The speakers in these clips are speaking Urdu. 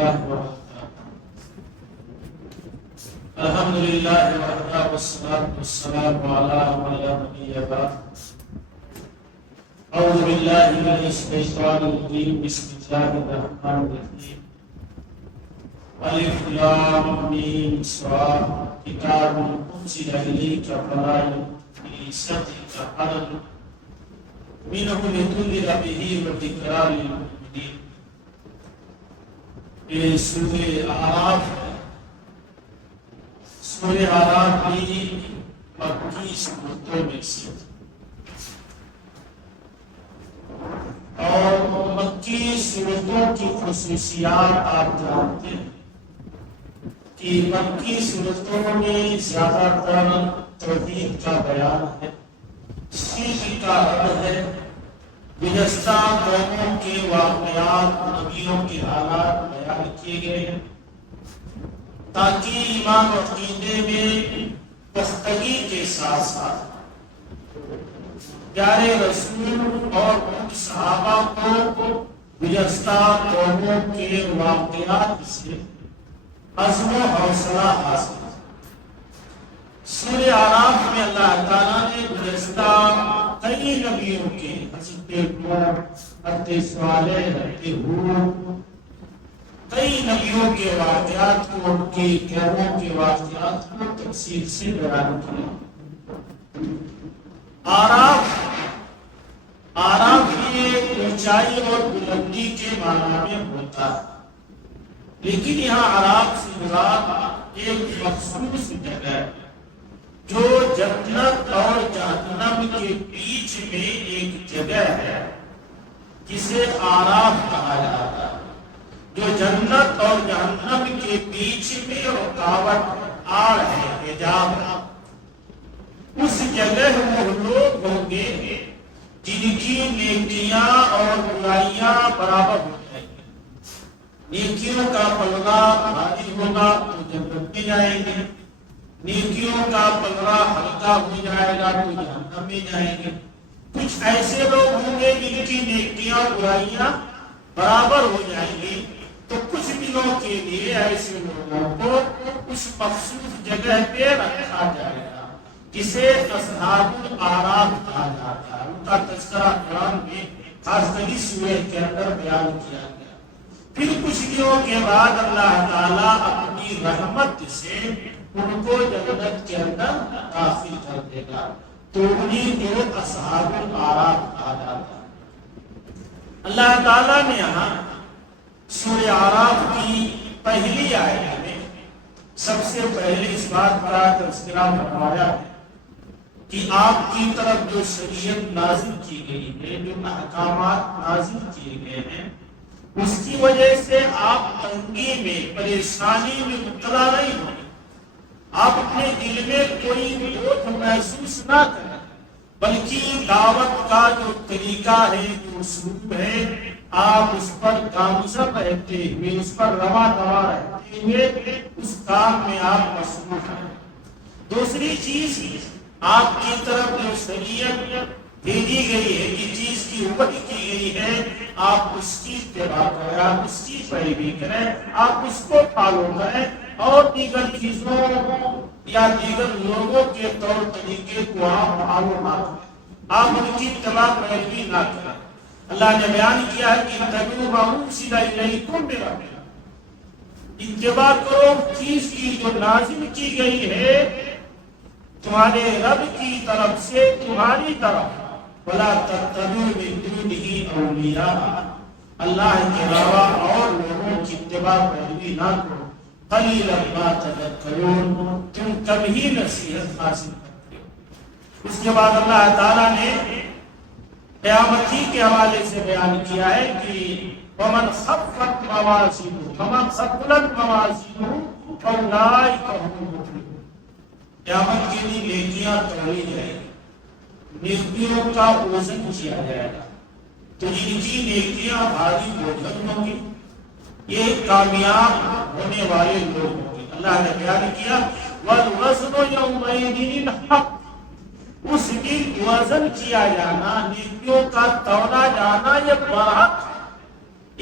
الله وحده الحمد لله وحده والصلاة والسلام على من لا نبي بعده أعوذ بالله من الشيطان الرجيم بسم الله الرحمن الرحيم ألف لام ميم صاد كتاب أنزل إليك فلا يكن في صدرك حرج منه لتنذر به وذكرى للمؤمنين. یہ سورہ اعراف بھی مکی سورتوں میں سے اور مکی سورتوں کی خصوصیات آپ جانتے ہیں کہ مکی سورتوں میں زیادہ تر توحید کا بیان ہے، شرک کا رد ہے، گزشتہ قوموں کے واقعات، نبیوں کے حالات بیان کیے گئے ہیں تاکہ ایمان و عقیدے میں پختگی کے ساتھ ساتھ پیارے رسول اور ان صحابہ کو گزشتہ قوموں کے واقعات سے عزم و حوصلہ حاصل. سورہ اعراف میں اللہ تعالیٰ نے گزشتہ کئی نبیوں کے حضرت نوح، حضرت صالح، حضرت ہود، کئی نبیوں کے واقعات کو، ان کی قوموں کے واقعات کو تفصیل سے بیان کیا. اعراف یہ اونچائی اور بلندی کے معنی میں ہوتا ہے، لیکن یہاں اعراف سے مراد ایک مخصوص جگہ ہے جو جنت اور جہنم کے بیچ میں ایک جگہ ہے جسے اعراف کہا جاتا ہے، جو جنت اور جہنم کے بیچ میں رکاوٹ آڑ ہے، حجاب ہے. اس جگہ وہ لوگ ہوں گے جن کی نیکیاں اور برائیاں برابر ہو جائیں گی. نیکیوں کا پلڑا بھاری ہوگا تو جنت میں جائیں گے، نیکیوں کا پلڑا ہلکا ہو جائے گا تو جہنم میں جائیں گے. کچھ ایسے لوگ ہوں گے جن کی نیکیاں برائیاں برابر ہو جائیں گی، تو کچھ دنوں کے لیے ایسے لوگوں کو اس مخصوص جگہ پہ رکھا جائے گا جسے اصحاب الاعراف کہا جاتا ہے. ان کا تذکرہ قرآن میں خاص کر اس سورہ کے اندر بیان کیا گیا. پھر کچھ دنوں کے بعد اللہ تعالیٰ اپنی رحمت سے ان کو جنت کے اندر داخل کر دے گا، تو انہیں کو اصحاب الاعراف کہا جاتا ہے. اللہ تعالیٰ نے یہاں سورہ اعراف کی پہلی آیت میں سب سے پہلے اس بات کا تذکرہ فرمایا ہے کہ آپ کی طرف جو شریعت نازل کی گئی ہے، جو احکامات نازل کیے گئے ہیں، اس کی وجہ سے آپ تنگی میں، پریشانی میں مبتلا نہیں ہوں. آپ اپنے دل میں کوئی بوجھ محسوس نہ کریں، بلکہ دعوت کا جو طریقہ ہے، جو اسلوب ہے، آپ اس پر گامزن رہتے ہوئے، اس پر رواں دوا رہتے ہوئے اس کام میں آپ مصروف ہیں. دوسری چیز، آپ کی طرف جو شریعت بھیجی گئی ہے، یہ چیز کی وحی کی گئی ہے، آپ اس کی اتباع کریں، آپ اس کی پیروی کریں، آپ اس کو فالو کریں، اور دیگر چیزوں یا دیگر لوگوں کے طور طریقے کو آپ فالو نہ کریں، آپ ان کی اتباع پیروی نہ کریں. اللہ نے بیان کیا ہے کہ اتبعوا ما انزل الیکم من ربکم، اتباع کرو چیز کی جو نازل کی گئی ہے تمہارے رب کی طرف سے تمہاری طرف. ولا تتبعوا من دونہ اولیاء، اللہ کے علاوہ اور لوگوں کی اتباع پیروی نہ کرو. قلیلا ما تذکرون، تم کبھی نصیحت حاصل کرتے ہو. اس کے بعد اللہ تعالیٰ نے قیامتی کے حوالے سے بیان کیا ہے کہ ومن خفت موازینہ ومن ثقلت موازینہ فاولئک هم المفلحون. قیامت کے لیے نیکیاں تولی جائیں گی، نیکیوں کا وزن کیا جائے گا، تو جن کی نیکیاں بھاری بوجھل ہوں گی یہ کامیاب ہونے والے لوگ ہوں گے. اللہ نے بیان کیا والوزن یومئذ الحق، اس دن وزن کیا جانا، نیکیوں کا تولا جانا یہ برحق ہے،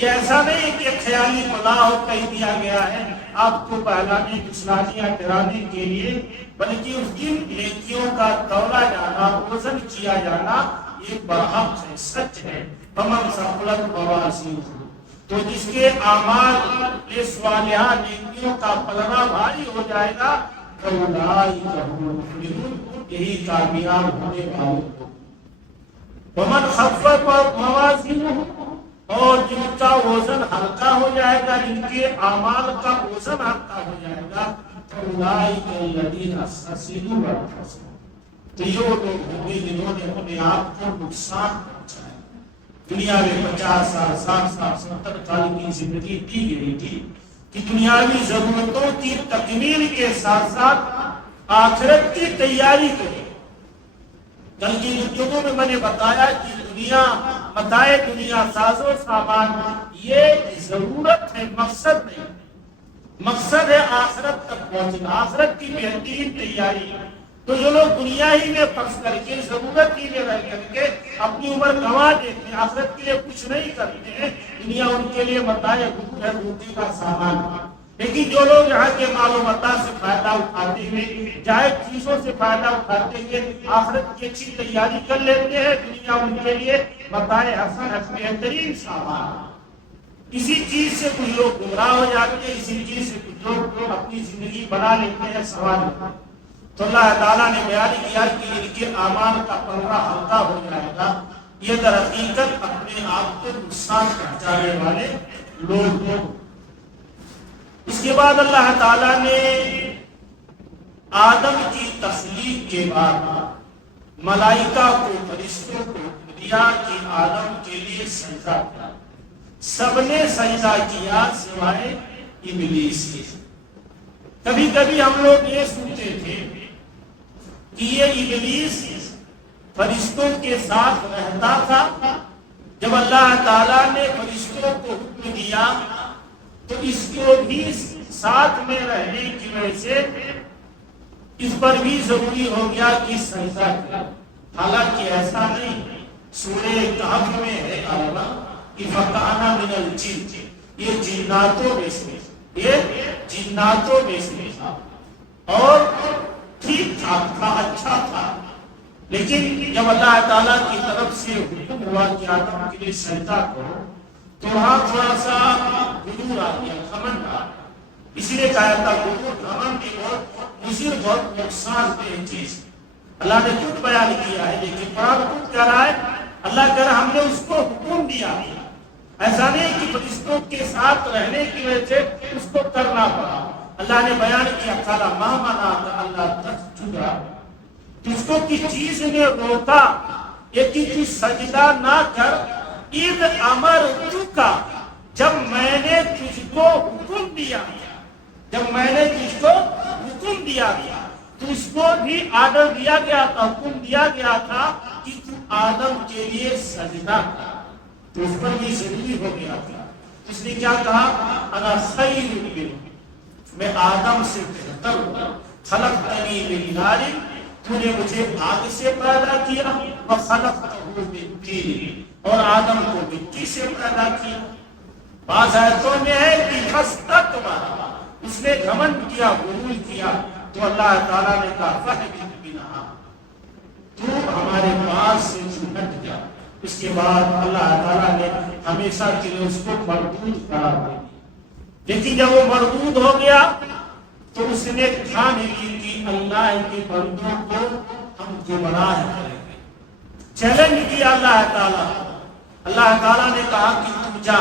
یہ ایسا نہیں کہ خیالی فلاح ہو کہہ دیا گیا ہے آپ کو بہلانے کچلانے یا ڈرانے کے لیے، بلکہ اس کی نیکیوں کا تولا جانا، وزن کیا جانا یہ برحق ہے، سچ ہے۔ فمن ثقلت موازینہ، تو جس کے اعمال صالحہ نیکیوں کا پلڑا بھاری ہو جائے گا، فاولئک هم المفلحون، یہی کامیاب ہونے والے لوگ۔ ومن خفت موازینہ، اور جن کا وزن ہلکا ہو جائے گا، جن کے اعمال کا وزن ہلکا ہو جائے گا، فاولئک الذین خسروا انفسهم، تو یہ وہ لوگ ہوں گے جنہوں نے اپنے آپ کو نقصان پہنچایا۔ دنیا میں 50 سال 60 سال 70 سال کی زندگی دی گئی تھی کہ دنیاوی ضرورتوں کی تکمیل کے ساتھ ساتھ آخرت کی تیاری کریں۔ کل کی گفتگو میں میں نے بتایا کہ دنیا متاع دنیا ساز و سامان یہ ضرورت ہے، مقصد نہیں۔ مقصد ہے آخرت تک پہنچنا، آخرت کی بہترین تیاری۔ تو جو لوگ دنیا ہی میں پھنس کر کے، ضرورت ہی میں رہ کر کے اپنی عمر گنوا دیتے ہیں، آخرت کے لیے کچھ نہیں کرتے ہیں، دنیا ان کے لیے متاع غرور ہے، روٹی کا سامان۔ لیکن جو لوگ یہاں کے مال و متاع سے فائدہ اٹھاتے ہوئے، جائز چیزوں سے فائدہ اٹھاتے ہوئے آخرت کی اچھی تیاری کر لیتے ہیں، دنیا ان کے لیے متاع حسن ہے، بہترین سامان۔ اسی چیز سے کچھ لوگ گمراہ ہو جاتے ہیں، اسی چیز سے کچھ لوگ اپنی زندگی بنا لیتے ہیں سوال۔ تو اللہ تعالیٰ نے بیان کیا کہ ان کے اعمال کا پلڑا ہلکا ہو جائے گا، یہ در حقیقت اپنے آپ کو نقصان پہنچانے والے لوگ ہیں۔ اس کے بعد اللہ تعالیٰ نے آدم کی تخلیق کے بعد ملائکہ کو، فرشتوں کو دیا کہ آدم کے لیے سجدہ کیا۔ سب نے سجدہ کیا سوائے ابلیس کے۔ کبھی کبھی ہم لوگ یہ سنتے تھے کہ یہ ابلیس فرشتوں کے ساتھ رہتا تھا، جب اللہ تعالیٰ نے فرشتوں کو حکم دیا تو اس کو بھی ساتھ میں رہنے کی وجہ سے اس پر بھی ضروری ہو گیا کہ سجدہ کرے۔ حالانکہ ایسا نہیں، سورہ کہف میں ہے کہ فَكَانَ مِنَ الْجِنِّ، یہ جناتوں میں سے، یہ جناتوں میں سے تھا اور ٹھیک ٹھاک تھا، اچھا تھا۔ لیکن جب اللہ تعالیٰ کی طرف سے حکم ہوا کہ آدم کے لیے سجدہ کرو تو وہاں تھوڑا سا غرور آ گیا، گھمنڈ آ گیا۔ اسی لیے کہا تھا غرور، گھمنڈ بھی بہت مضر، بہت نقصان دہ چیز۔ اللہ نے خود بیان کیا ہے، لیکن قرآن خود کہہ رہا ہے، اللہ کہہ رہا ہم نے اس کو حکم دیا۔ ایسا نہیں کہ فرشتوں کے ساتھ رہنے کی وجہ سے اس کو کرنا پڑا۔ اللہ نے بیان کیا قَالَ مَا مَنَعَكَ أَلَّا تَسْجُدَ، تجھ کو کس چیز نے روکا یہ کہ تو سجدہ نہ کر، اِذْ أَمَرْتُكَ، جب میں نے تجھ کو حکم دیا، جب میں نے تجھ کو حکم دیا تھا تو اس کو بھی آرڈر دیا گیا تھا، حکم دیا گیا تھا کہ تو آدم کے لیے سجدہ کر، تو اس پر بھی ضروری ہو گیا تھا۔ اس نے کیا کہا؟ انا خیر منہ، میں آدم سے بہتر ہوں، خلقتنی من نار، تو نے مجھے آگ سے پیدا کیا، وخلقتہ من طین، اور آدم کو مٹی سے پیدا کیا۔ بعض آیتوں میں ہے کہ فاستکبر، اس نے گھمنڈ کیا، غرور کیا، تو اللہ تعالیٰ نے کہا فاہبط منہا، تو ہمارے پاس سے ہٹ جا۔ اس کے بعد اللہ تعالیٰ نے ہمیشہ کے لیے اس کو مردود قرار دے دیا۔ لیکن جب وہ مردود ہو گیا تو اس نے ٹھان لی کہ اللہ کے بندوں کو ہم گمراہ کریں گے۔ چیلنج کیا اللہ تعالیٰ نے کہا کہ تم جا،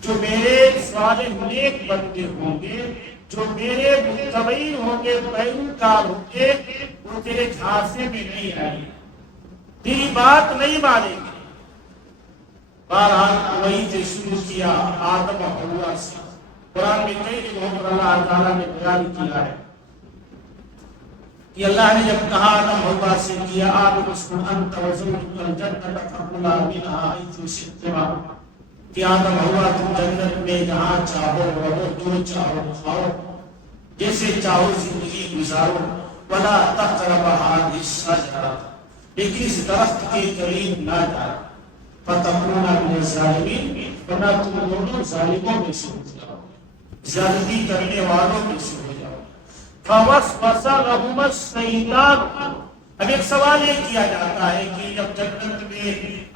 جو میرے صالح نیک بندے ہوں گے، جو میرے متبعین ہوں گے، پیروکار ہوں گے، وہ تیرے جھانسے میں نہیں آئیں گے، تیری بات نہیں مانیں گے۔ بہرحال وہی سے شروع کیا آدم و حوا سے۔ قرآن میں کئی جگہوں پر اللہ تعالیٰ نے بیان کیا ہے کہ اللہ نے جب کہا آدم حوا سے کیا آدم اسکن انت و زوجک الجنت فکلا منہا حیث شئتما، کہ آدم حوا تم جنت میں جہاں چاہو رہو، جو چاہو کھاؤ، جیسے چاہو زندگی گزارو، ولا تقربا هذه الشجرة، لیکن اس درخت کے قریب نہ جائے، فتکونا من الظالمین، ورنہ تم دونوں ظالموں میں سے ہو جاؤ، زیادتی کرنے والوں میں سے ہو جاؤ۔ فوسوس لهما الشیطان، اب ایک سوال یہ کیا جاتا ہے کہ جب جنت میں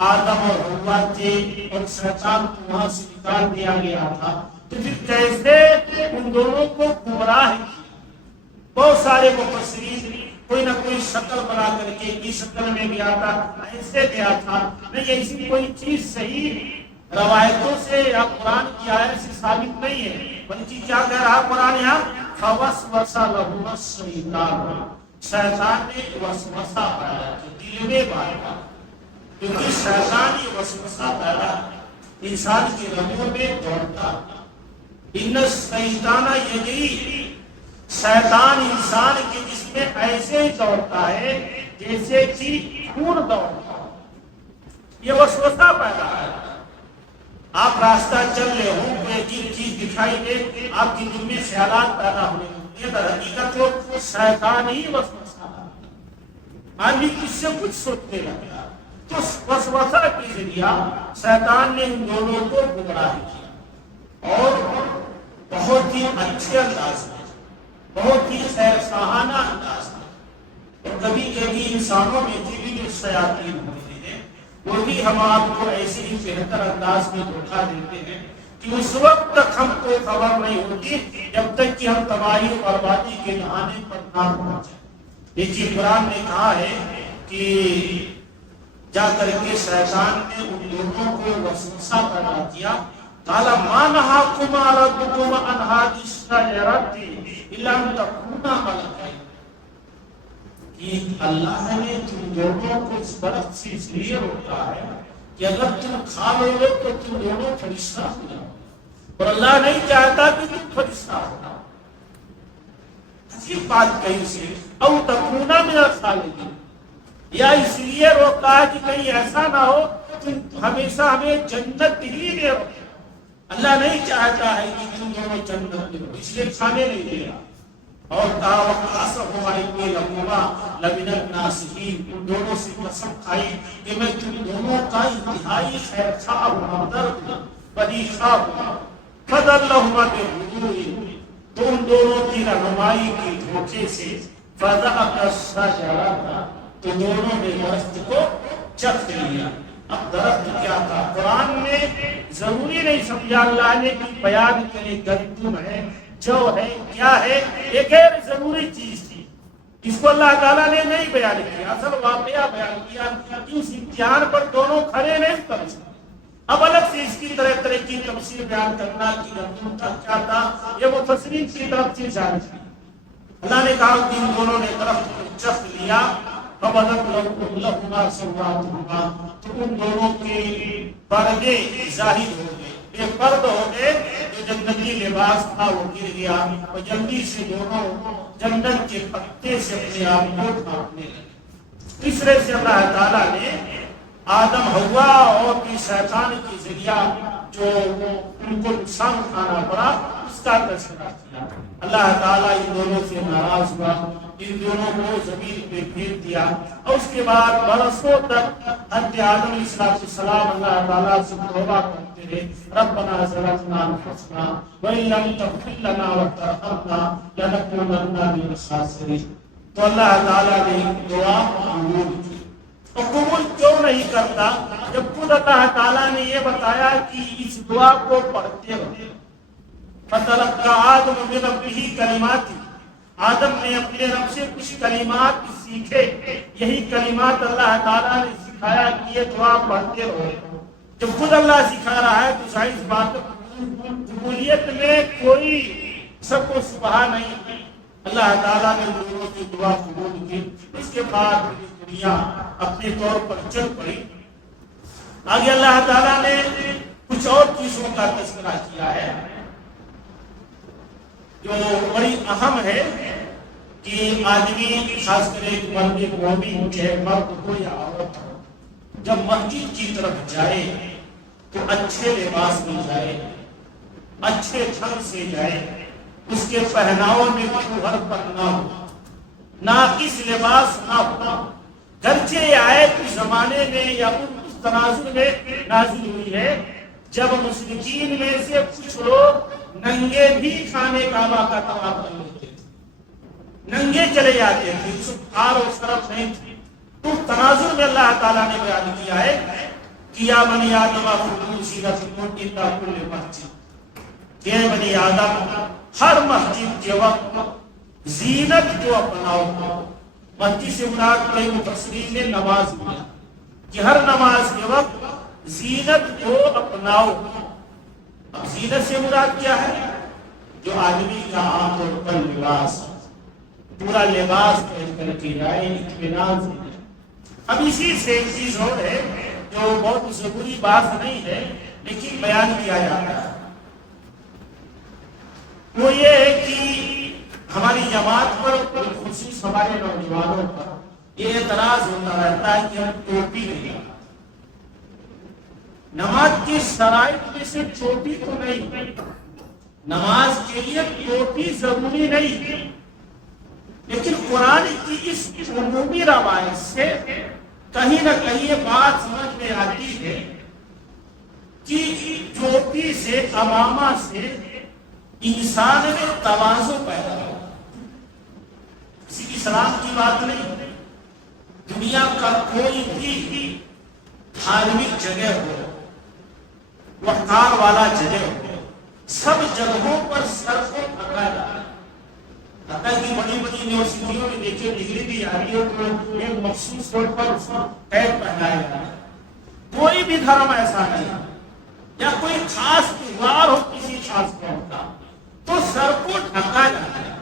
آدم اور حوا تھے اور شیطان کو وہاں سے نکال دیا گیا تھا تو پھر کیسے ان دونوں کو گمراہ کیا؟ بہت سارے مفسرین کوئی نہ کوئی شکل بنا کر کے کی شکل میں گیا تھا، ایسے گیا تھا، نہیں ایسی کوئی چیز صحیح روایتوں سے یا قرآن کی آیت سے ثابت نہیں ہے، بلکہ کیا کہہ رہا قرآن یہاں فوسوس لهما الشیطان، شیطان نے وسوسہ پایا جو دل میں باندھا، کیونکہ شیطان یہ وسوسہ پایا انسان کے رگوں میں دوڑتا، ان الشیطان یجری، شیطان انسان کے جسم میں ایسے ہی دوڑتا ہے جیسے کہ خون دوڑتا ہے، یہ وسوسہ پیدا ہے۔ آپ راستہ چل رہے ہو، کوئی عجیب چیز دکھائی دے، آپ کے دل میں خیالات پیدا ہونے لگتے ہیں، در حقیقت وہ شیطان ہی وسوسہ ہے، آدمی کس سے کچھ سوچنے لگتا، تو وسوسہ کے ذریعہ شیطان نے ان دونوں کو گمراہ کیا اور بہت ہی اچھے انداز میں، بہت ہی خیر خواہانہ انداز میں، اور کبھی کبھی انسانوں میں بھی جو شیاطین ہوتے ہیں وہ بھی ہم آپ کو ایسے ہی بہتر انداز میں دھوکہ دیتے ہیں کہ اس وقت تک ہم کو خبر نہیں ہوتی جب تک کہ ہم تباہی اور بربادی کے نہانے پر نہ پہنچ جائیں۔ دیکھیے قرآن نے کہا ہے کہ جا کر کے شیطان نے ان لوگوں کو وسوسہ پیدا کیا، قال ما نهاكما ربكما عن هذه الشجرة إلا أن تكونا ملكين، کہ اللہ نے تم دونوں کو اس درخت سے اس لیے روکا ہے کہ اگر تم کھا لو گے تو تم دونوں فرشتہ ہو جاؤ، اور اللہ نہیں چاہتا کہ تم فرشتہ ہو جاؤ۔ عجیب بات کہیں سے او تکونا من الخالدین، یا اس لیے روکا ہے کہ کہیں ایسا نہ ہو تم ہمیشہ ہمیں جنت ہی میں رہو، اللہ نہیں چاہتا ہے کہ تم دونوں جنت میں رہو، اس لیے کھانے نہیں دے رہا۔ اور کہا وَقَاسَهُمَا إِنِّي لَكُمَا لَمِنَ النَّاصِحِينَ، ان دونوں سے قسم کھائی کہ میں تم دونوں کا انتہائی خیر خواہ ہوں، ہمدرد بدی خواہ ہوں۔ فَضَلَّهُمَا بِغُرُورٍ، تو ان دونوں کی رہنمائی کی دھوکے سے فَذَاقَ الشَّجَرَةَ، تو دونوں نے درخت کو چکھ لیا۔ اب درخت کیا تھا؟ قرآن میں ضروری نہیں سمجھا اللہ نے کہ بیان کرے گندم ہے، جو ہے، کیا ہے، ایک غیر ضروری چیز تھی، اس کو اللہ تعالیٰ نے نہیں بیان کیا، اصل واقعہ بیان کیا کہ اس امتحان پر دونوں کھڑے نہیں کر سکتے۔ اب الگ سے اس کی طرح طرح کی تفسیر بیان کرنا کہ گندم کا کیا تھا، یہ مفسرین کی طرف سے جائز ہے۔ اللہ نے کہا کہ ان دونوں نے درخت کو چکھ لیا، فَبَدَتْ لَهُمَا سَوْآتُهُمَا، تو ان دونوں کے پردے ظاہر ہو گئے، بے پرد ہو گئے، جو جنتی لباس تھا وہ گر گیا، اور جلدی سے دونوں جنت کے پتے سے اپنے آپ کو ڈھانپنے لگے۔ تیسرے سے اللہ تعالیٰ نے آدم حوا اور بھی شیطان کے ذریعہ جو ان کو نقصان اٹھانا پڑا اس کا تذکرہ کیا۔ اللہ تعالیٰ ان دونوں سے ناراض ہوا، ان دونوں کو زمین پہ پھینک دیا، اور اس کے بعد برسوں تک حضرت آدم علیہ السلام اللہ تعالیٰ سے توبہ کرتے رہے، ربنا ظلمنا انفسنا وان لم تغفر لنا وترحمنا لنکونن من الخاسرین، تو اللہ تعالیٰ نے دعا قبول کی۔ تو قبول کیوں نہیں کرتا جب خود اللہ تعالیٰ نے یہ بتایا کہ اس دعا کو پڑھتے ہوئے فتلقى آدم من ربه کلمات، آدم نے اپنے رب سے کچھ کلمات سیکھے، یہی کلمات اللہ تعالیٰ نے سکھایا کہ یہ دعا پڑھتے ہوئے۔ جب خود اللہ سکھا رہا ہے تو ظاہر بات قبولیت میں کوئی شک و شبہ نہیں۔ اللہ تعالیٰ نے لوگوں کی دعا قبول کی، اس کے بعد دنیا اپنے طور پر چل پڑی۔ آگے اللہ تعالیٰ نے کچھ اور چیزوں کا تذکرہ کیا ہے جو بڑی اہم ہے کہ آدمی، خاص کر ایک مرد مومن چاہے مرد ہو یا عورت ہو، جب مسجد کی طرف جائے تو اچھے لباس میں جائے، اچھے ڈھنگ سے جائے، اس کے پہناؤ میں ہر پر نہ ہو، ناقص لباس نہ ہو۔ گرچہ یہ آیت اس زمانے میں یا اس تناظر میں نازل ہوئی ہے جب مشرکین میں سے کچھ لوگ ننگے بھی خانے کعبہ کا طواف کر لیتے تھے، ننگے چلے جاتے تھے، سفار و شرف نہیں تھی، تو تناظر میں اللہ تعالیٰ نے بیان کیا ہے کہ یا بنی آدم خذوا زینتکم عند کل مسجد، کہ بنی آدم ہر مسجد کے وقت زینت جو اپناؤ، مسجد سے مراد کئی مفسرین نے نماز میں کہ ہر نماز کے وقت زینت کو اپناؤ۔ اب زینت سے مراد کیا ہے؟ جو آدمی کا عام طور پر لباس، پورا لباس پہن کر کے جائے، اطمینان سے جائے۔ اب اسی سے ایک چیز اور ہے جو بہت ضروری بات نہیں ہے لیکن بیان کیا جاتا ہے، وہ یہ ہے کہ ہماری جماعت پر، خصوص ہمارے نوجوانوں پر یہ اعتراض ہوتا رہتا ہے کہ ہم ٹوپی نہیں، نماز کی شرائط میں سے ٹوپی تو نہیں، نماز کے لیے ٹوپی ضروری نہیں، لیکن قرآن کی اس عمومی روایت سے کہیں نہ کہیں یہ بات سمجھ میں آتی ہے کہ ٹوپی سے، عمامہ سے انسان میں تواضع پیدا ہو، کسی کی سلام کی بات نہیں، دنیا کا کوئی بھی دھارمک جگہ ہو، وقار والا جگہ ہو، سب جگہوں پر سر کو ڈھکا جاتا ہے، حتیٰ کہ بڑی بڑی یونیورسٹیوں میں دیکھیں ڈگری بھی آ رہی ہے تو ایک مخصوص طور پر اس کو ٹیگ پہنایا جاتا ہے۔ کوئی بھی دھرم ایسا نہیں، یا کوئی خاص تہوار ہو کسی خاص قوم کا تو سر کو ڈھکا جاتا ہے،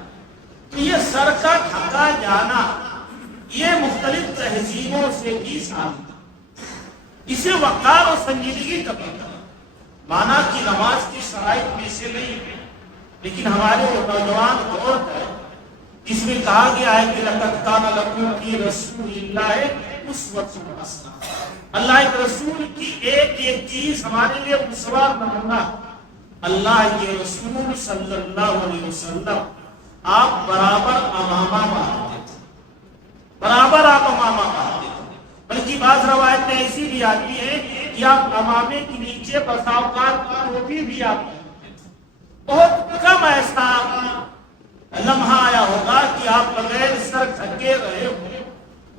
تو یہ سر کا ڈھکا جانا یہ مختلف تہذیبوں سے بھی ثابت ہے، اسے وقار اور سنجیدگی کا پتہ مانا کہ نماز کی شرائط میں سے نہیں ہے، لیکن ہمارے وہ نوجوان دور ہے جس میں کہا گیا ہے کہ لقد کان لکم فی رسول اللہ اسوۃ حسنہ، اللہ کے رسول کی ایک ایک چیز ہمارے لیے اسوہ نمونہ، اللہ کے رسول صلی اللہ علیہ وسلم آپ برابر امامہ باندھتے تھے، برابر آپ امامہ باندھتے تھے، بلکہ بعض روایت میں ایسی بھی آتی ہے کہ آپ امامے کے نیچے بسا اوقات ٹوپی بھی آپ پہنتے تھے۔ بہت کم ایسا لمحہ آیا ہوگا کہ آپ بغیر سر ڈھکے رہے ہو۔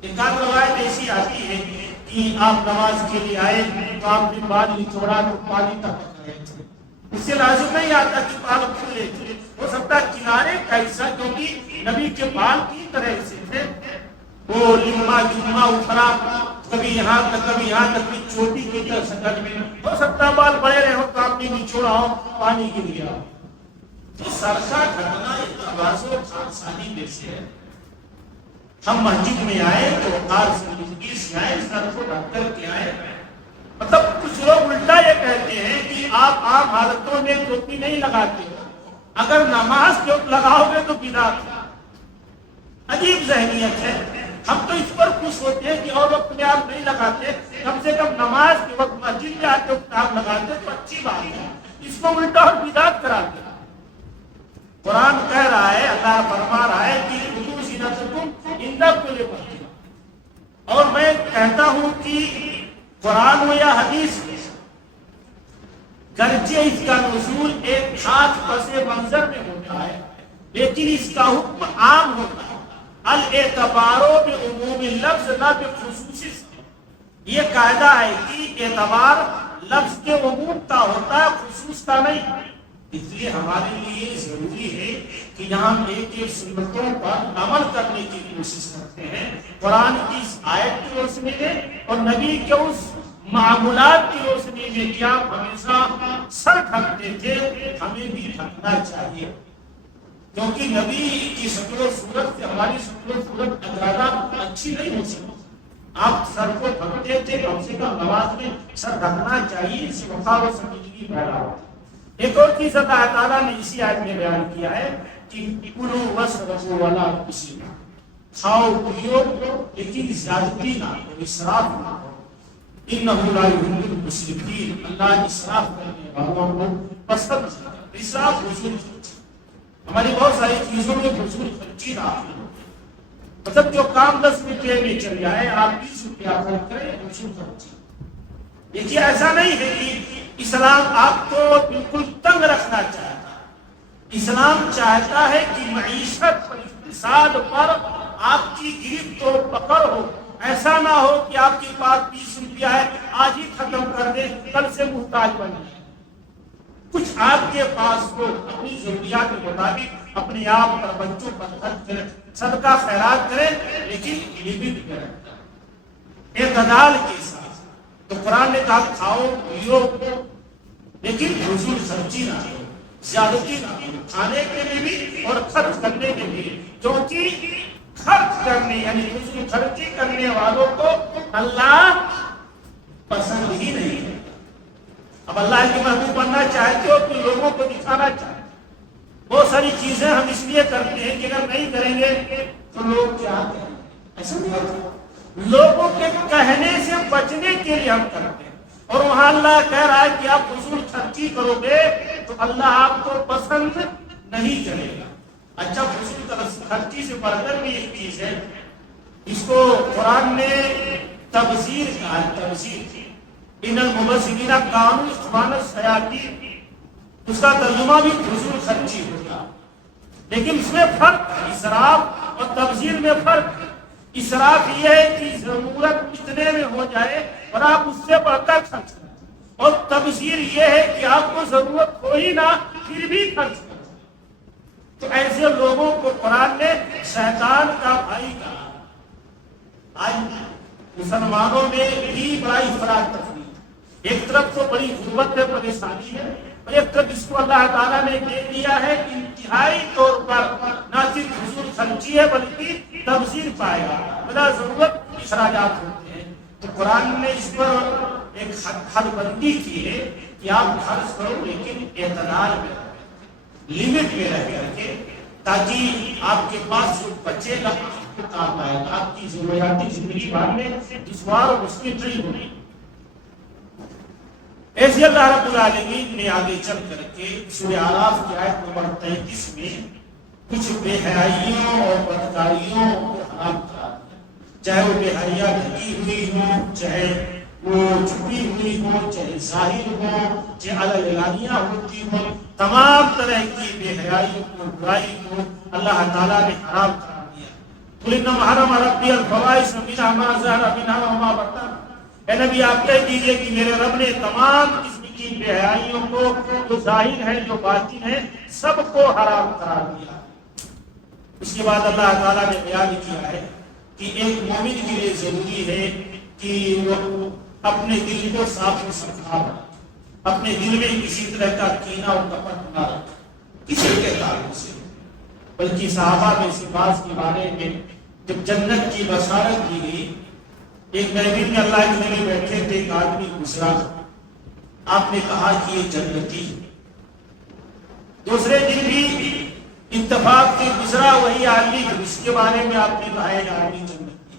ایک آدھ روایت ایسی آتی ہے کہ آپ نماز کے لیے آئے تو آپ نے بال نچوڑا تو پانی تک رہے تھے، اس سے لازم نہیں آتا کہ بال کھلے تھے، ہو سکتا کنارے کا حصہ، کیونکہ نبی کے بال کی طرح سے تھے، وہ لمبا جمعہ اترا کبھی یہاں تک کبھی یہاں تک، بھی چوٹی کی طرح شکل میں، ہو سکتا بال بڑے رہے ہو تو آپ نے نچوڑا ہو پانی گر گیا، تو سر کا ڈھکنا ایک تواضع خاصانی میں سے ہے۔ ہم مسجد میں آئے تو وقار سنجیدگی سے آئے، سر کو ڈھک کر کے آئے، مطلب کچھ لوگ الٹا یہ کہتے ہیں کہ آپ عام حالتوں میں ٹوپی نہیں لگاتے ہو، اگر نماز کے وقت لگاؤ گے تو بدعت ہے۔ عجیب ذہنیت ہے، ہم تو اس پر خوش ہوتے ہیں کہ اور وقت میں آپ نہیں لگاتے، کم سے کم نماز کے وقت مسجد میں آتے وقت آپ لگاتے تو اچھی بات ہے، اس کو الٹا اور بدعت کرا دیا۔ قرآن کہہ رہا ہے، اللہ فرما رہا ہے کہ خذوا زینتکم عند کل مسجد، اور میں کہتا ہوں کہ قرآن ہو یا حدیث، گرچہ اس کا نزول ایک خاص پس منظر میں ہوتا ہے لیکن اس کا حکم عام ہوتا ہے۔ الاعتبار بعموم اللفظ لا بخصوص السبب، یہ قاعدہ ہے کہ اعتبار لفظ کے عموم کا ہوتا ہے، خصوص کا نہیں۔ اس لیے ہمارے لیے ضروری ہے کہ یہاں ہم ایک ایک سنتوں پر عمل کرنے کی کوشش کرتے ہیں، قرآن کی اس آیت کی روشنی میں اور نبی کے اس معمولات کی روشنی میں کہ آپ ہمیشہ سر ڈھکتے تھے، ہمیں بھی ڈھکنا چاہیے، کیونکہ نبی کی شکل و صورت سے ہماری شکل و صورت زیادہ اچھی نہیں ہو سکتی۔ آپ سر کو ڈھکتے تھے، کم سے کم نماز میں سر ڈھکنا چاہیے، اس سے وقار و سنجیدگی پیدا ہوتی ہے۔ ایک اور چیز اللہ تعالیٰ نے اسی آیت میں بیان کیا ہے کہ کلوا واشربوا ولا تسرفوا، کھاؤ پیو لیکن زیادتی نہ کرو، اسراف نہ کرو، انہ لا یحب المسرفین، اللہ اسراف کرنے والوں کو پسند نہیں کرتا۔ اسراف فضول خرچی، ہماری بہت ساری چیزوں میں فضول خرچی داخل ہے، مطلب جو کام 10 روپے میں چل جائے آپ 20 روپیہ خرچ کریں، فضول خرچی۔ دیکھیے ایسا نہیں ہے کہ اسلام آپ کو بالکل تنگ رکھنا چاہتا ہے۔ اسلام چاہتا ہے کہ معیشت پر، اقتصاد پر آپ کی گرفت و پکڑ ہو۔ ایسا نہ ہو کہ آپ کے پاس 20 روپیہ ہے، آج ہی ختم کر دیں، کل سے محتاج بن جائیں۔ کچھ آپ کے پاس ہو، اپنی ضروریات کے مطابق اپنے آپ پر، بچوں پر خرچ کریں، صدقہ خیرات کریں، لیکن لمٹ میں رہیں، اعتدال کے ساتھ۔ تو قرآن نے کہا کھاؤ پیو لیکن فضول خرچی نہ ہو، زیادتی نہ ہو، کھانے کے لیے بھی اور خرچ کرنے کے لیے، کیونکہ خرچ کرنے یعنی فضول خرچی کرنے والوں کو اللہ پسند ہی نہیں ہے۔ اب اللہ کے محبوب بننا چاہتے ہو تو لوگوں کو دکھانا چاہتے، بہت ساری چیزیں ہم اس لیے کرتے ہیں کہ اگر نہیں کریں گے تو لوگ کیا کہیں، ایسا نہیں ہوتا۔ لوگوں کے کہنے سے بچنے کے لیے ہم کرتے ہیں، اور وہاں اللہ کہہ رہا ہے کہ آپ فضول خرچی کرو گے تو اللہ آپ کو پسند نہیں کرے گا۔ اچھا، فضول خرچی سے بڑھ کر بھی ایک چیز ہے، اس کو قرآن نے تبذیر کہا ہے، تبذیر۔ ان المبذرین کانوا اخوان الشیاطین، اس کا ترجمہ بھی فضول خرچی ہوگا، لیکن اس میں فرق ہے، اسراف اور تبذیر میں فرق ہے۔ اسراف یہ ہے کہ ضرورت اتنے میں ہو جائے اور آپ اس سے بڑھ کر خرچ کریں، اور تبذیر یہ ہے کہ آپ کو ضرورت ہو ہی نہ پھر بھی خرچ کریں۔ تو ایسے لوگوں کو قرآن نے شیطان کا بھائی کہا۔ آج مسلمانوں میں بھی بڑا افراط تفریط، ایک طرف تو بڑی غربت ہے، پریشانی ہے، اور ایک طرف اس کو اللہ تعالیٰ نے دے دیا ہے کہ انتہائی طور پر نہ صرف فضول خرچی ہے بلکہ تبذیر پائے گا، بلا ضرورت اخراجات ہوتے ہیں۔ تو قرآن نے اس پر ایک حد بندی کی ہے کہ آپ خرچ کرو لیکن اعتدال میں، لمٹ میں رہ کر کے، تاکہ آپ کے پاس جو بچے گا آپ کو کام آئے گا، آپ کی ضروریاتی زندگی بعد میں دشوار اور مشکل نہیں ہوگی۔ ایسے اللہ رب العالمین نے آگے چل کر کے سورہ اعراف کی آیت نمبر 33 میں کچھ بے حیائیوں اور بدکاریوں کو حرام کرا دیا، چاہے وہ بے حیاء ڈھکی ہوئی ہو، چاہے وہ چھپی ہوئی ہو، چاہے ظاہر ہو، چاہے اعلانیہ ہوتی ہو، تمام طرح کی بے حیائی کو، برائی کو اللہ تعالیٰ نے حرام کرا دیا۔ قُلْ إِنَّمَا حَرَّمَ رَبِّيَ الْفَوَاحِشَ مِنْهَا مَا ظَهَرَ مِنْهَا وَمَا بَطَنَ۔ اے نبی آپ کہہ دیجئے کہ میرے رب نے تمام قسم کی بے حیائیوں کو، جو ظاہر ہے جو باطن ہے، سب کو حرام قرار دیا۔ اس کے بعد اللہ تعالیٰ نے بیان کیا ہے کہ ایک مومن کے لیے ضروری ہے کہ وہ اپنے دل کو صاف و ستھرا رکھے، اپنے دل میں کسی طرح کا کینہ اور کپٹ نہ رکھے کسی کے تعلق سے۔ بلکہ صحابہ میں سے بعض کے بارے میں جب جنت کی بشارت دی گئی، ایک محفل میں اللہ کے نبی بیٹھے تھے، ایک آدمی گزرا، آپ نے کہا کہ یہ جنتی ہے۔ دوسرے دن بھی اتفاق سے گزرا وہی آدمی، اس کے بارے میں آپ نے کہا یہ آدمی جنتی۔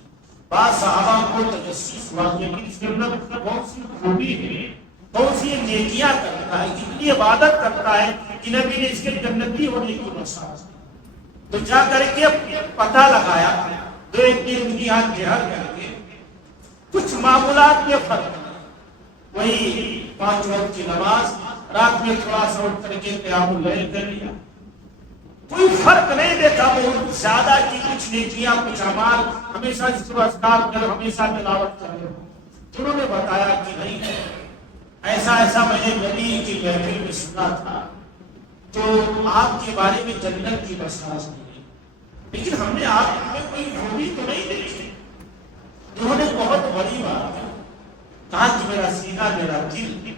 بعض صحابہ کو تجسس ہوا کہ اس کے اندر کون سی خوبی ہے، کون سی نیکیاں کرتا ہے، کتنی عبادت کرتا ہے کہ نبی نے اس کے جنتی ہونے کی بشارت۔ تو جا کر کے پتہ لگایا، دو ایک دن ان کی یہاں گھر کر کے کچھ معمولات میں فرق ہے، وہی 5 وقت کی نماز، رات میں تھوڑا سا اٹھ کر کے قیام اللیل کر لیا، کوئی فرق نہیں دیکھا بہت زیادہ کی کچھ نیکیاں، کچھ اعمال، ہمیشہ ذکر و اذکار کرو، ہمیشہ تلاوت کرو۔ انہوں نے بتایا کہ نہیں، ایسا ایسا میں نے نبی کی محفل میں سنا تھا، تو آپ کے بارے میں جنت کی بشارت دی، لیکن ہم نے آپ میں کوئی خوبی تو نہیں دیکھی۔ انہوں نے بہت بڑی بات کہا کہ میرا سینہ، میرا دل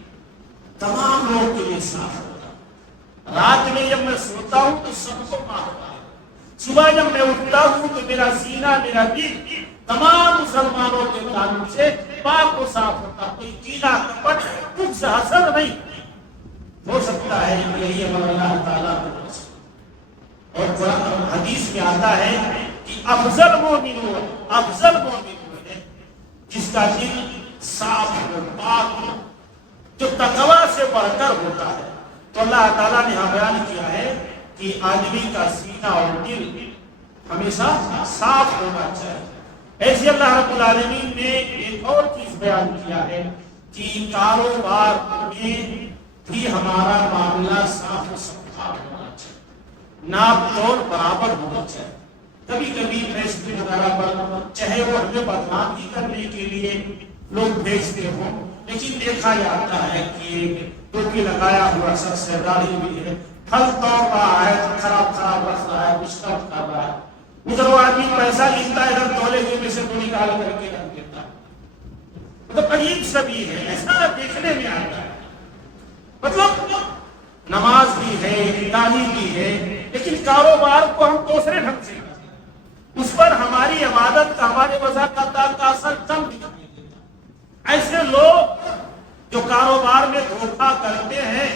تمام لوگوں کے لیے صاف ہوتا ہے، رات میں جب میں سوتا ہوں تو سب کو معاف ہوتا ہے، صبح جب میں اٹھتا ہوں تو میرا سینہ، میرا دل تمام مسلمانوں کے تعلق سے پاک و صاف ہوتا ہے، کوئی کینہ کپٹ بغض حسد نہیں ہو سکتا ہے۔ یہی عمل اللہ تعالیٰ کو، اور قرآن حدیث میں آتا ہے کہ افضل مومن جس کا دل صاف و پاک ہو، جو تقوی سے بڑھ کر ہوتا ہے۔ تو اللہ تعالیٰ نے یہاں بیان کیا ہے کہ آدمی کا سینہ اور دل ہمیشہ صاف ہونا چاہیے۔ ایسے اللہ رب العالمین نے ایک اور چیز بیان کیا ہے کہ کاروبار میں بھی ہمارا معاملہ صاف و شفاف ہونا چاہیے، ناپ تول برابر ہونا چاہیے۔ کبھی کبھی فیصلے وغیرہ پر چاہے وہ ہمیں بدنام ہی کرنے کے لیے لوگ بھیجتے ہوں، لیکن دیکھا جاتا ہے کہ ٹوپی لگایا ہوا شخص ہے، داڑھی بھی ہے، پھل توڑ رہا ہے، خراب رکھ رہا ہے، کچھ کر رہا ہے، ادھر وہ آدمی پیسہ لیتا ہے، ادھر تولے ہوئے میں سے تو نکال کر کے رکھ دیتا ہے۔ مطلب عجیب سبھی ہے، ایسا دیکھنے میں آتا ہے۔ مطلب نماز بھی ہے، داڑھی بھی ہے، لیکن کاروبار کو ہم دوسرے ڈھنگ سے کرتے ہیں، اس پر ہماری عبادت کا، ہمارے وضاحت کا اثر کم دکھائی دیتا ہے۔ ایسے لوگ جو کاروبار میں دھوکہ کرتے ہیں،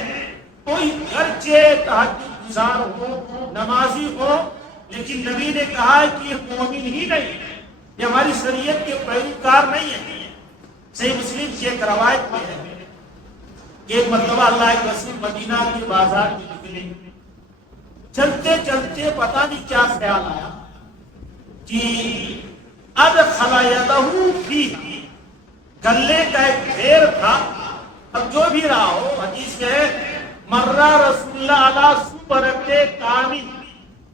کوئی گرچہ تہجد گزار ہو، نمازی ہو، لیکن نبی نے کہا ہے کہ یہ مومن ہی نہیں ہے، یہ ہماری شریعت کے پیروکار نہیں ہے۔ صحیح مسلم کی ایک روایت میں ہے کہ ایک مرتبہ اللہ کے رسول مدینہ کے بازار میں نکلے، چلتے چلتے پتہ نہیں کیا خیال آیا کہ ادخل یدہ فیہ، گلے کا ایک ڈھیر تھا۔ اب جو بھی رہا ہو، حدیث میں ہے مرہ رسول اللہ علیہ سبرت کامل،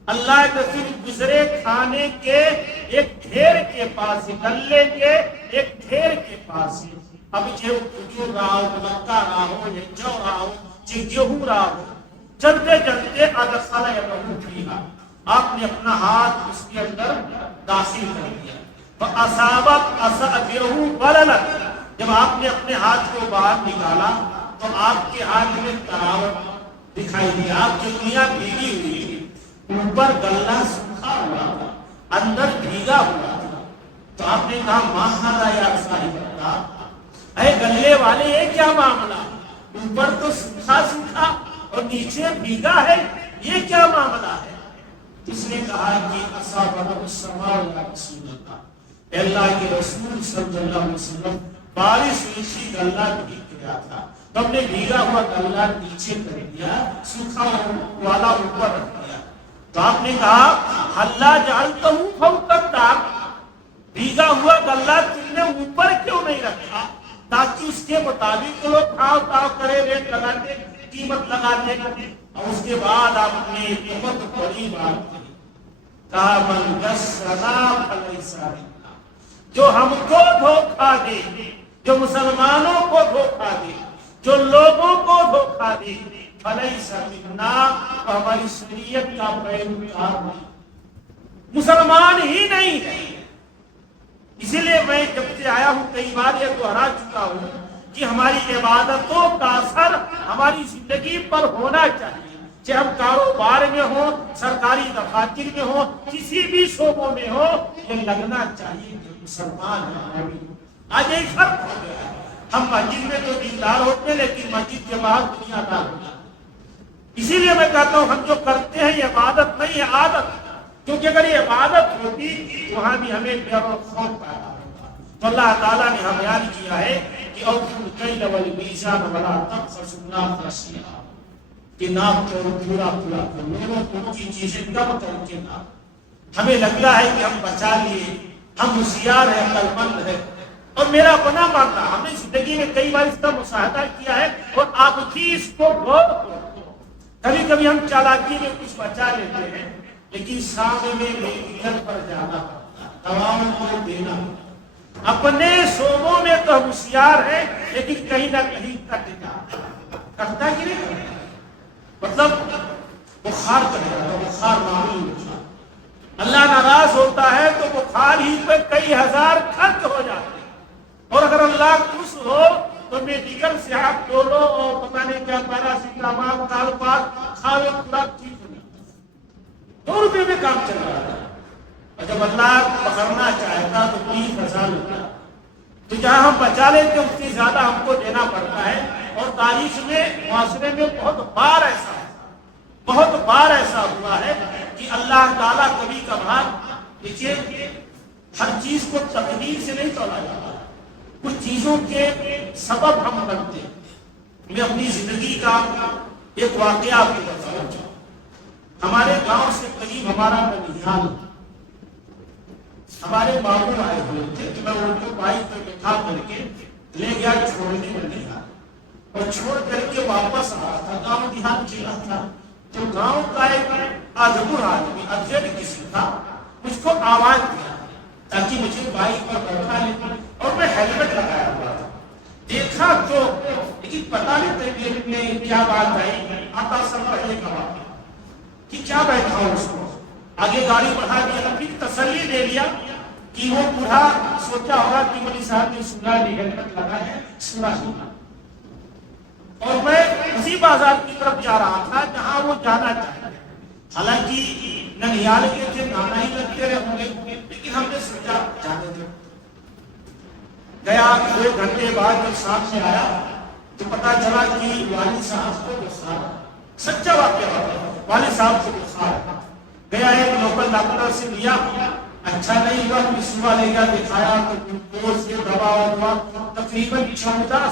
اللہ کے رسول گزرے کھانے کے ایک ڈھیر کے پاس، گلے کے ایک ڈھیر کے پاس۔ اب جو کھجور رہا ہو، مکہ رہا ہو، یا جو رہا ہو، گیہوں رہا ہو، چلتے چلتے ادخل یدہ فیہ، آپ نے اپنا ہاتھ اس کے اندر داخل کر دیا، فاصابت اصابعہ وللت، جب آپ نے اپنے ہاتھ کو باہر نکالا تو آپ کے ہاتھ میں تراوت دکھائی دیا، آپ کی انگلیاں بھیگی ہوئی، اوپر گلا سوکھا ہوا تھا، اندر بھیگا ہوا تھا۔ تو آپ نے کہا ما ھذا یا صاحب اللہ، اے گلے والے یہ کیا معاملہ، اوپر تو سوکھا سوکھا اور نیچے بھیگا ہے، یہ کیا معاملہ ہے؟ اس نے کہا کہ اصابہ السماء یا رسول اللہ، اللہ کے رسول صلی اللہ علیہ وسلم بارش ہوئی تھی، گلہ بھیگ گیا تھا، تو ہم نے بھیگا ہوا گلہ نیچے کر دیا، سوکھا والا اوپر رکھ دیا۔ تو آپ نے کہا اللہ جعلتہ فوق الطاق، بھیگا ہوا گلہ تم نے اوپر کیوں نہیں رکھا تاکہ اس کے مطابق لوگ کھاؤ تاؤ کرے، ریٹ لگاتے، قیمت لگاتے۔ اور اس کے بعد آپ نے بہت بڑی بات کہی، کہا من غشنا فلیس منا، جو ہم کو دھوکہ دے، جو مسلمانوں کو دھوکہ دے، جو لوگوں کو دھوکہ دے، فلیس منا، ہماری شریعت کا پیروکار نہیں، مسلمان ہی نہیں ہے۔ اسی لیے میں جب سے آیا ہوں کئی بار یہ دہرا چکا ہوں کہ ہماری عبادتوں کا اثر ہماری زندگی پر ہونا چاہیے، چاہے ہم کاروبار میں ہوں، سرکاری دفاتر میں ہوں، کسی بھی شعبوں میں ہو، یہ لگنا چاہیے کہ مسلمان ہیں۔ آج ایک فرق ہو گیا ہے، ہم مسجد میں تو دیندار ہوتے ہیں لیکن مسجد کے باہر دنیا دار ہوتا ہے۔ اسی لیے میں کہتا ہوں ہم جو کرتے ہیں یہ عبادت نہیں ہے، عادت، کیونکہ اگر یہ عبادت ہوتی وہاں بھی ہمیں ڈر و خوف پیدا ہوتا۔ تو اللہ تعالیٰ نے ہمیں بیان کیا ہے کہ اوفوا الکیل والمیزان ولا تبخسوا الناس اشیاءهم، کہ ناپ توڑ پورا پورا کرو، لوگوں کو ان کی چیزیں کم کر کے نہ۔ ہمیں لگتا ہے کہ ہم بچا لیے، ہم ہوشیار ہیں، عقل مند ہیں، اور میرا اپنا ماننا، ہم نے زندگی میں کئی بار اس کا مشاہدہ کیا ہے اور آپ بھی اس کو غور کرو۔ کبھی کبھی ہم چالاکی میں کچھ بچا لیتے ہیں، لیکن سامنے میں پر جانا پڑتا ہے، تمام کو دینا۔ اپنے شعبوں میں تو ہوشیار ہے لیکن کہیں نہ کہیں کٹ جاتا ہے، کٹتا کہ نہیں کرتا؟ مطلب بخار کٹ جاتا، بخار معمول بخار، اللہ ناراض ہوتا ہے تو بخار ہی پہ کئی ہزار خرچ ہو جاتے ہیں، اور اگر اللہ خوش ہو تو میڈیکل سے آپ ڈولو اور پتہ نہیں کیا پیراسیٹامول کالپاس کھاؤ، پورا ٹھیک ہو جاتا ہے، 2 روپے میں کام چل رہا ہے۔ اور جب اللہ پکڑنا چاہتا تو 30,000 ہوتا ہے، تو جہاں ہم بچا لیتے اس سے زیادہ ہم کو دینا پڑتا ہے۔ اور تاریخ میں، معاشرے میں بہت بار ایسا ہوا ہے کہ اللہ تعالیٰ کبھی کبھار، دیکھیے ہر چیز کو تقدیر سے نہیں تولا جاتا، کچھ چیزوں کے سبب ہم بنتے ہیں۔ میں اپنی زندگی کا ایک واقعہ آپ کو بتانا چاہوں۔ ہمارے گاؤں سے قریب ہمارا ننیال، ہمارے ماموں آئے ہوئے تھے کہ میں ان کو بائک پہ بٹھا کر کے لے گیا چھوڑنے میں نہیں آیا اور چھوڑ کر کے واپس آ رہا تھا، گاؤں دیہات کھیلا تھا، تو گاؤں کا ایک ادھر آدمی ادھر کسی تھا، مجھ کو آواز دیا تاکہ مجھے بائک پر بیٹھا لے، اور میں ہیلمٹ لگایا ہوا تھا، دیکھا تو لیکن پتا نہیں طبیعت میں کیا بات آئی، آتا سب پہلے کا واقعہ کہ کیا بیٹھا ہوں اس کو، آگے گاڑی بڑھا دیا، پھر تسلی دے لیا کہ وہ بوڑھا سوچا ہوگا کہ مولوی صاحب نے سنا نہیں ہیلمٹ لگا ہے، سنا نہیں، اور میں اسی بازار کی طرف جا رہا تھا جہاں وہ جانا چاہتا ہے، حالانکہ ننیال کے تھے، نانا ہی لگتے رہے ہوں گے، لیکن ہم نے سوچا جانے دو، گیا 2 گھنٹے بعد جب سامنے آیا تو پتا چلا کہ والد صاحب کو بخار، سچا واقعہ ہے، والد صاحب کو بخار، گیا ایک لوکل ڈاکٹر سے لیا، اچھا نہیں ہوا، پھر صبح لے گیا دکھایا تو گلوکوز سے دوا ہوا، تقریباً 14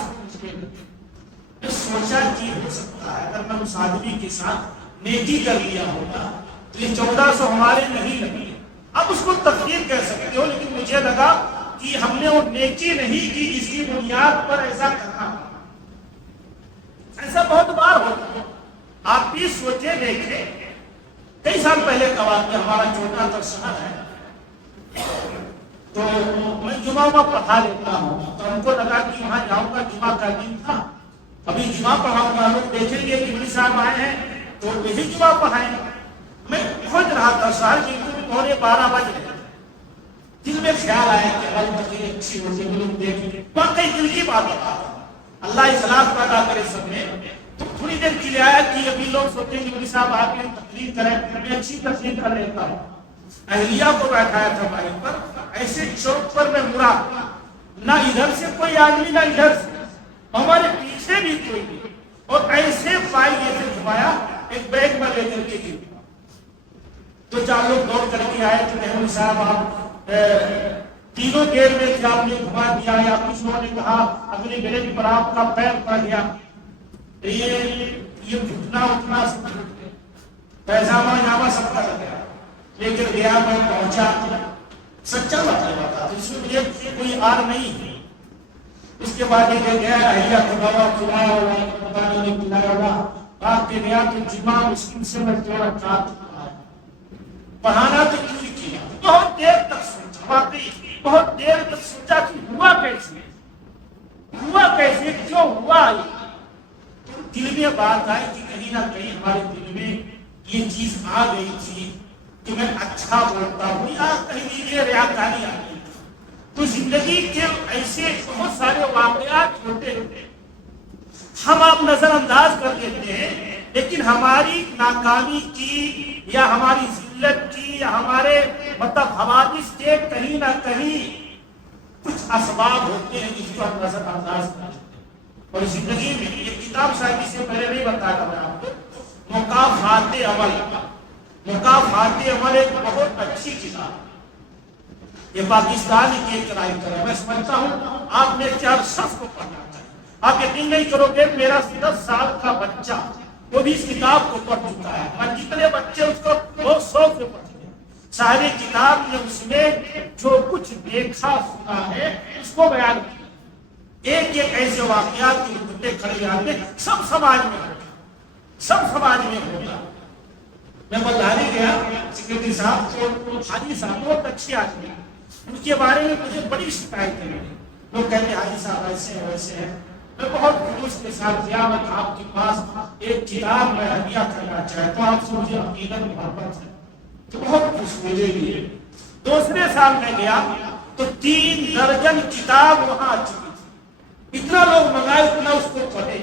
میں سوچا کہ ہو سکتا ہے اگر میں اس آدمی کے ساتھ نیکی کر لیا ہوگا تو یہ 1400 ہمارے نہیں لگے، اب اس کو تقدیر کہہ سکتے ہو، لیکن مجھے لگا کہ ہم نے وہ نیکی نہیں کی جس کی بنیاد پر ایسا کرنا، ایسا بہت بار ہوتا ہے، آپ بھی سوچے دیکھیں، کئی سال پہلے کا واقعہ، ہمارا چھوٹا سا شہر ہے، تو میں جمعہ پڑھا لیتا ہوں، تو ہم کو لگا کہ وہاں جاؤں گا، جمعہ کا دن تھا، ابھی جمعہ پڑھاؤں گا، لوگ دیکھیں گے کہ مولوی صاحب آئے ہیں تو یہی جمعہ پڑھائیں، میں پہنچ رہا تھا شہر کی 12:15 بج رہے، دل میں خیال آیا کہ اللہ تقریر اچھی ہو جائے، لوگ دیکھیں، واقعی دل کی بات ہے، اللہ اخلاص پیدا کرے سب میں، تو تھوڑی دیر کے لیے آیا کہ ابھی لوگ سوچیں کہ مولوی صاحب آ کے تقریر کریں، میں اچھی تقریر کر لیتا ہوں، اہلیہ کو بیٹھایا تھا بائک پر، ایسے چوک پر میں مڑا، نہ ادھر سے کوئی آدمی نہ ادھر سے، ہمارے پیچھے بھی کوئی نہیں، اور ایسے پائی ایسے گھمایا، ایک بیگ میں لے کر کے گر گیا، تو 4 لوگ دوڑ کر کے آئے کہ مولوی صاحب آپ تینوں گیئر میں تھے، آپ نے گھما دیا، یا کچھ لوگوں نے کہا اگلی بریک پر آپ کا پیر پڑ گیا، یہ گھٹنا اٹھنا سب پیجامہ جامہ سب کا لگ گیا، لیکن گیا میں پہنچا، سچا بتا تو اس میں مجھے کوئی آر نہیں ہے، اس کے بعد یہ گیا اہلیہ کو دوا کھلایا ہوگا، پتا نہیں کھلایا ہوگا، بات کے گیا کہ جمعہ مسلم سے میں 2 رکعت پڑھانا تو کیوں کیا، بہت دیر تک سوچا، واقعی بہت دیر تک سوچا کہ ہوا کیسے کیوں ہوا، دل میں بات آئی کہ کہیں نہ کہیں ہمارے دل میں یہ چیز آ گئی تھی کہ میں اچھا بولتا ہوں، یا کہیں یہ ریاکاری آ گئی، تو زندگی کے ایسے بہت سارے واقعات ہوتے ہیں، ہم آپ نظر انداز کر دیتے ہیں، لیکن ہماری ناکامی کی یا ہماری ذلت کی یا ہمارے حوادث کے کہیں نہ کہیں کچھ اسباب ہوتے ہیں جس کو ہم نظر انداز کرتے ہیں، اور زندگی میں یہ کتاب شاید سے پہلے نہیں بتایا میں آپ کو، مکافات عمل ایک بہت اچھی کتاب، یہ پاکستان کی ایک رائٹر ہے، میں سمجھتا ہوں آپ نے 4 صف کو پڑھنا چاہیے، آپ یقین نہیں کرو گے، میرا 10 سال کا بچہ وہ بھی اس کتاب کو پڑھ چکا ہے، اور جتنے بچے اس کو بہت شوق سے پڑھتے ہیں، ساری کتاب نے اس میں جو کچھ دیکھا سنا ہے اس کو بیان کیا، ایک ایسے واقعات کی گھٹے کھڑے آتے سب سماج میں ہوگا، میں بلداری گیا، سیکرٹری صاحب حاجی صاحب بہت اچھے آدمی ہیں، ان کے بارے میں مجھے بڑی شکایتیں ملی، لوگ کہتے ہیں حاجی صاحب ایسے ہیں ویسے ہیں، میں بہت خلوص کے ساتھ گیا، میں آپ کے پاس ایک کتاب میں ہدیہ کرنا چاہتا ہوں، آپ سے مجھے عقیدت محبت ہے، تو بہت خوش مجھے بھی، دوسرے سال میں گیا تو 3 درجن کتاب وہاں آ چکی تھی، اتنا لوگ منگائے اتنا اس کو پڑھے،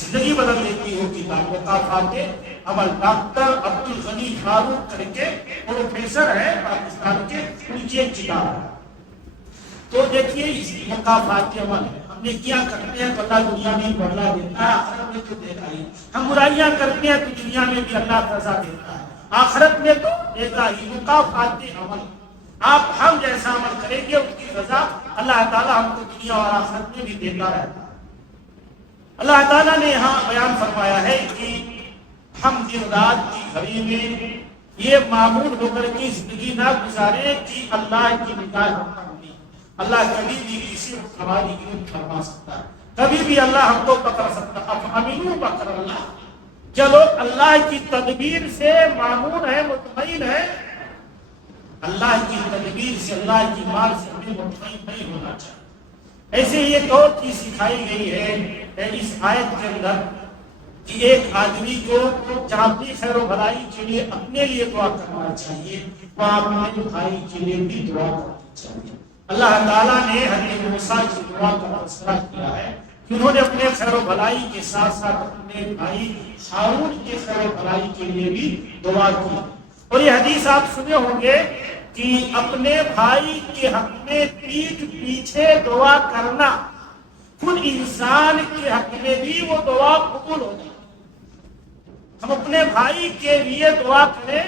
زندگی بدل دیتی ہو کتاب، مکافات عمل، ڈاکٹر عبدالغنی فاروق کر کے پروفیسر ہے پاکستان کے، ان کی ایک کتاب ہے، تو دیکھیے مکافات عمل ہے، ہم نے کیا کرتے ہیں تو اللہ دنیا میں بدلا دیتا ہے، آخرت میں تو دیتا ہی، ہم برائیاں کرتے ہیں تو دنیا میں بھی اللہ سزا دیتا ہے، آخرت میں تو دیتا ہی، مکافات عمل، آپ ہم جیسا عمل کریں گے اس کی سزا اللہ تعالیٰ ہم کو دنیا اور آخرت میں بھی دیتا رہتا ہے۔ اللہ تعالیٰ نے یہاں بیان فرمایا ہے کہ ہم دن رات کی گھڑی میں یہ معمول ہو کر کے زندگی نہ گزارے کہ اللہ کی نگاہ ہم پر نہیں، اللہ کبھی بھی کسی کو ہماری گرفت فرما سکتا ہے، کبھی بھی اللہ ہم کو پکڑ سکتا ہے۔ افامنوا مکر اللہ، جو لوگ اللہ کی تدبیر سے مامون ہے، مطمئن ہے، اللہ کی تدبیر سے، اللہ کی مال سے ہمیں مطمئن نہیں ہونا چاہیے۔ ایسے ہی ایک اور چیز سکھائی گئی ہے اس آیت کے اندر کہ ایک آدمی کو جہاں اپنی خیر و بھلائی کے لیے اپنے لیے دعا کرنا چاہیے، وہاں اپنے بھائی کے لیے بھی دعا کرنی چاہیے۔ اللہ تعالیٰ نے حضرت موسیٰ کی دعا کا تذکرہ کیا ہے کہ انہوں نے اپنے خیر و بھلائی کے ساتھ ساتھ اپنے بھائی ہارون کے خیر و بھلائی کے لیے بھی دعا کی۔ اور یہ حدیث آپ سنے ہوں گے کہ اپنے بھائی کے حق میں پیٹھ پیچھے دعا کرنا خود انسان کے حق میں بھی وہ دعا قبول ہو جائے۔ ہم اپنے بھائی کے لیے دعا کریں،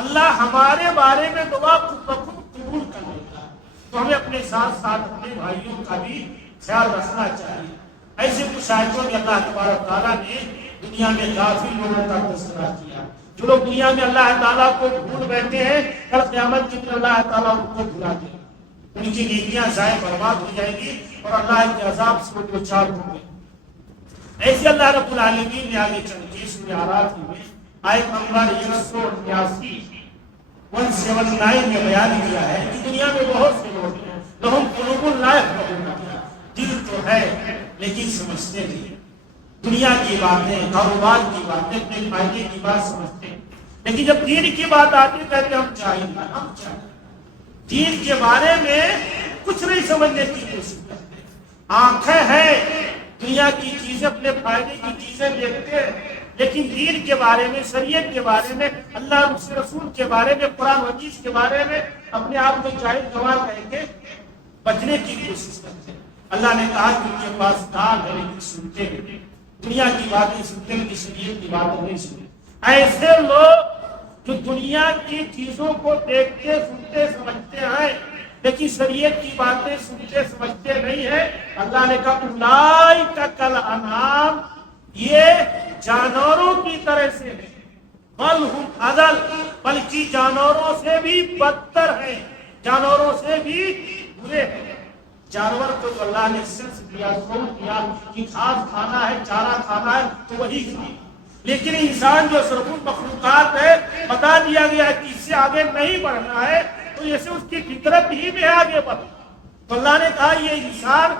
اللہ ہمارے بارے میں دعا خود بخود قبول کر لیتا ہے۔ تو ہمیں اپنے ساتھ ساتھ اپنے بھائیوں کا بھی خیال رکھنا چاہیے۔ ایسے کچھ آیتوں میں اللہ تبارک تعالیٰ نے دنیا میں کافی لوگوں کا تذکرہ کیا، جو لوگ دنیا میں اللہ تعالیٰ کو بھول بیٹھے ہیں، کل قیامت کے دن اللہ تعالیٰ ان کو بھلا دے گا، ان کی نیکیاں ضائع برباد ہو جائیں گی اور اللہ کے عذاب سے وہ دوچار ہوں گے۔ ایسے اللہ رب العالمین نے آگے چل کے سورہ اعراف میں آیت نمبر 179 میں بیان کیا ہے کہ دنیا میں بہت سے لوگ ہیں، لہم قلوب لا یفقہون بہا، دل تو ہے لیکن سمجھتے نہیں، دنیا کی باتیں، کاروبار کی باتیں، اپنے فائدے کی بات سمجھتے ہیں، لیکن جب دین کی بات آتی ہے کہتے ہم چاہیے، ہم چاہیے، دین کے بارے میں کچھ نہیں سمجھنے کی کوشش کرتے۔ آنکھیں ہیں، دنیا کی چیزیں، اپنے فائدے کی چیزیں دیکھتے ہیں، لیکن دین کے بارے میں، شریعت کے بارے میں، اللہ اس کے رسول کے بارے میں، قرآن و حدیث کے بارے میں اپنے آپ کو جاہل گواہ کہہ کے بچنے کی کوشش کرتے ہیں۔ اللہ نے کہا کہ ان کے پاس کان ہے لیکن سنتے ہیں، دنیا کی باتیں سنتے ہیں، شریعت کی باتیں نہیں سنتے۔ ایسے لوگ جو دنیا کی چیزوں کو دیکھتے، سنتے، سمجھتے ہیں لیکن شریعت کی باتیں سنتے سمجھتے نہیں ہیں، اللہ نے کہا اولئک کالانعام، یہ جانوروں کی طرح سے ہے، بل ہم اضل، بلکہ جانوروں سے بھی بدتر ہیں، جانوروں سے بھی برے ہیں۔ جانور کو جو اللہ نے سنس دیا، سوچ دیا کہ گھاس کھانا ہے، چارہ کھانا ہے تو وہی کھانا، لیکن انسان جو اشرف المخلوقات ہے، بتا دیا گیا کہ اس سے آگے نہیں بڑھنا ہے، تو جیسے اس کی فطرت ہی میں آگے بڑھنا۔ تو اللہ نے کہا یہ انسان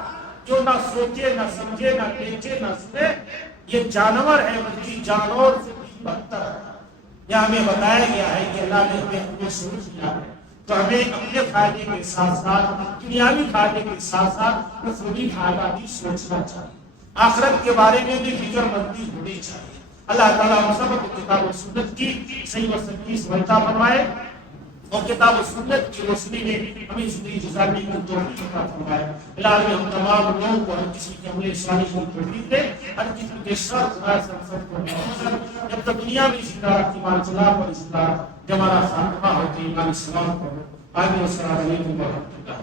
جو نہ سوچے، نہ سمجھے، نہ دیکھے، نہ سنے، یہ جانور ہے، بلکہ جانور سے بھی بدتر ہے۔ یہاں ہمیں بتایا گیا ہے کہ اللہ نے ہمیں اپنے سوچ دیا ہے، تو ہمیں اپنے فائدے کے ساتھ ساتھ دنیاوی فائدے کے ساتھ ساتھ اخروی فائدہ بھی سوچنا چاہیے، آخرت کے بارے میں بھی فکر مندی ہونی چاہیے۔ اللہ تعالیٰ ہم سب کو کتاب و سنت کی صحیح و صحیح سمجھتا فرمائے اور کتاب و سنت کی روشنی میں ہمیں زندگی گزارنے کی توفیق عطا فرمائے۔ الہی ہم تمام لوگوں کو ہر کسی کے عمل صالح کی توفیق دے، ہر قسم کے شر خدا سے سب کو محفوظ، جب تک دنیا میں اسی طرح کی مالچلا پر اسی طرح جمارہ خاتمہ ہوتی ایمان اسلام کو آمین۔ السلام علیکم ورحمۃ اللہ۔